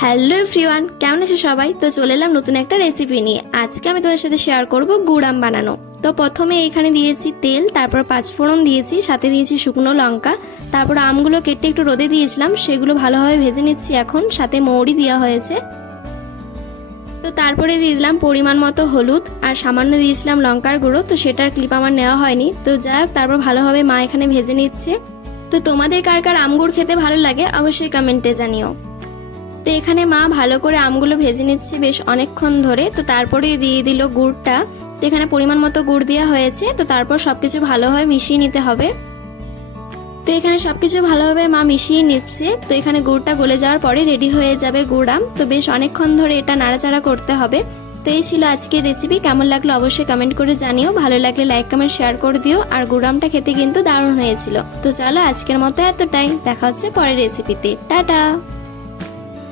Hello everyone, কেমন আছো সবাই? তো চলে এলাম নতুন একটা রেসিপি নিয়ে। আজকে আমি তোমার সাথে শেয়ার করব গুড় আম বানানো। তো প্রথমে এখানে দিয়েছি তেল, তারপর পাঁচফোড়ন দিয়েছি, সাথে দিয়েছি শুকনো লঙ্কা, তারপর আমগুলো কেটে একটু রোদে দিয়েছিলাম, সেগুলো ভালোভাবে ভেজে নিচ্ছি এখন। সাথে মৌরি দেওয়া হয়েছে। তো তারপরে দিয়ে দিলাম পরিমাণ মতো হলুদ, আর সামান্য দিয়েছিলাম লঙ্কার গুঁড়ো। তো সেটার ক্লিপ আমার নেওয়া হয়নি। তো যাই হোক, তারপর ভালোভাবে মা এখানে ভেজে নিচ্ছে। তো তোমাদের কার কার আম গুড় খেতে ভালো লাগে অবশ্যই কমেন্টে জানিও। তো এখানে মা ভালো করে আমগুলো ভেজে নিচ্ছে বেশ অনেকক্ষণ ধরে। তো তারপরে দিয়ে দিল গুড়টা। তো এখানে পরিমাণ মতো গুড় দেওয়া হয়েছে। তো তারপর সবকিছু ভালোভাবে মিশিয়ে নিতে হবে। তো এখানে সবকিছু ভালোভাবে মা মিশিয়ে নিচ্ছে। তো এখানে গুড়টা গলে যাওয়ার পরে রেডি হয়ে যাবে গুড় আম। তো বেশ অনেকক্ষণ ধরে এটা নাড়াচাড়া করতে হবে। তো এই ছিল আজকের রেসিপি। কেমন লাগলো অবশ্যই কমেন্ট করে জানিও। ভালো লাগলে লাইক কমেন্ট শেয়ার করে দিও। আর গুড় আমটা খেতে কিন্তু দারুণ হয়েছিল। তো চলো আজকের মতো এতটাই। দেখা হচ্ছে পরের রেসিপিতে। টাটা।